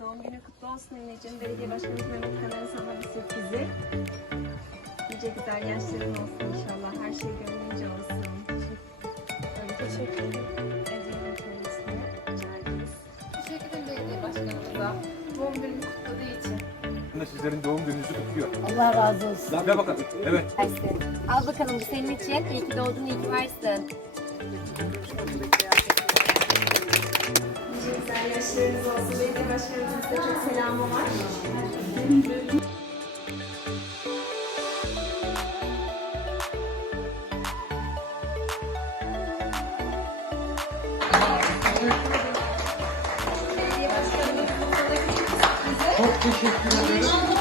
Doğum günü kutlu olsun Emineciğim. Belediye Başkanımız Mehmet Karan sana bir sürprizi. Nice güzel yaşların olsun inşallah. Her şey gönlünce olsun. Teşekkür ederim. Ece'nin kendisine rica ederiz. Teşekkür ederim belediye başkanımıza. Doğum günümü kutladığı için. da sizlerin doğum gününüzü kutluyor. Allah razı olsun. Ver bakalım. Evet. Versin. Al bakalım bu senin için. İyi ki doğdun, iyi ki varsın. Güzel yaşlarınız olsun. Belediye Başkanımızın size çok selamı var. Çok teşekkür ederim.